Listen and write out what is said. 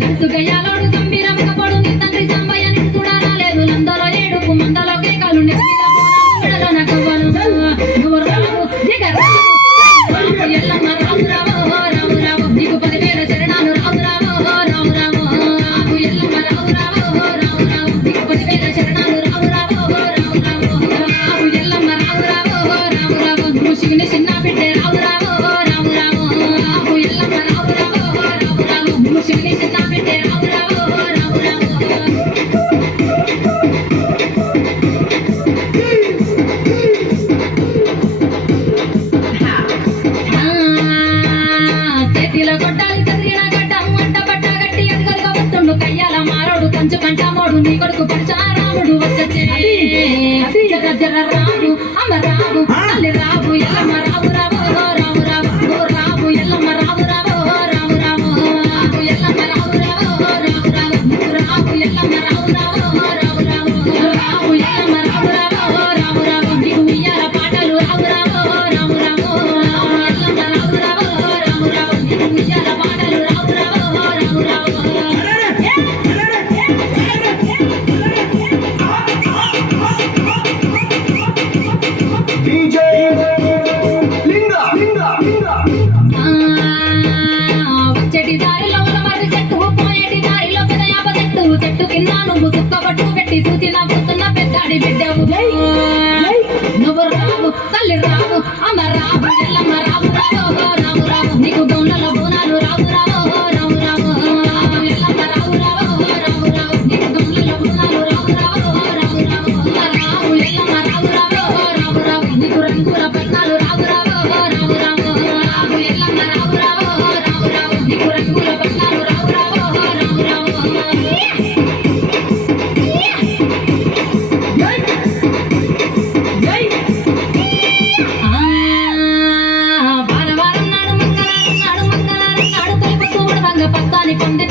గడుసు గయ్యాలోడు గంభీరంగా పడు నీ తండ్రి సంబయ్య నిన్ను చూడారాలేదు లందలో ఏడుపు మందలో కేకలు నెలలో నకవ్వను నువ్వు రావు దిగరావు ఎల్లమ్మ రావు రావు రావు రావు నీకు 10,000 శరణాలు రావు రావు రావు రావు రావు ఎల్లమ్మ రావు రావు రావు రావు నీకు 10,000 శరణాలు రావు రావు రావు రావు రావు ఎల్లమ్మ రావు రావు రావు రావు ముసిగిన చిన్న బిడ్డే రావు రావు రావు రావు రావు ఎల్లమ్మ రావు రావు రావు రావు ముసిగిన చిన్న బిడ్డే రావు రావు రావు రావు చేతిలో కొట్టాలి చదిరిన గడ్డం వంట పట్ట గట్టి ఎదుగలుగా వస్తుండు కయ్యాల మారోడు కంచు కంటామోడు నీ కొడుకు పరచారాముడు వచ్చే జర జర రావు అమ్మ రావు తల్లి రావు ఎల్లమ్మ రావు రావు రావు రావు రావు ఎల్లమ్మ రావు రావు రావు రావు రావు ఎల్లమ్మ రావు రావు రావు రావు రావు ఎల్లమ్మ రావు రావు రావు రావు రావు ఎల్లమ్మ రావు రావు రావు రావు నీకు ఉయ్యాల పాటలు రావు రావు రావు రావు రావు ఎల్లమ్మ రావు రావు రావు రావు నీకు ఉయ్యాల పాటలు రావు రావు రావు రావు DJ Linda Linda Linda వచ్చేటి దారిలో మరి చెట్టు పోయేటి దారిలో పెదయాప చెట్టు చెట్టు కింద నువ్వు సుక్క పట్టు పెట్టి చూసి నవ్వుతున్న పెద్దాడి బిడ్డవు నువ్వు రావు తల్లి రావు అమ్మ రావు ఎల్లమ్మ రావు రావు రావు రావు నీకు గౌన్లలో బోనాలు రావు రావు రావు రావు రావు ఎల్లమ్మ రావు రావు రావు రావు నీకు గౌన్లలో బోనాలు రావు రావు రావు రావు రావు ఎల్లమ్మ రావు రావు రావు రావు నీకు రంగుల పట్నాలు రావు రావు రావు రావు రావు ఎల్లమ్మ రావు రావు రావు రావు నీకు రంగుల పట్నాలు రావు రావు రావు రావు వారం వారం నాడు మంగళవారం నాడు తొలి పొద్దు పచ్చాని పంది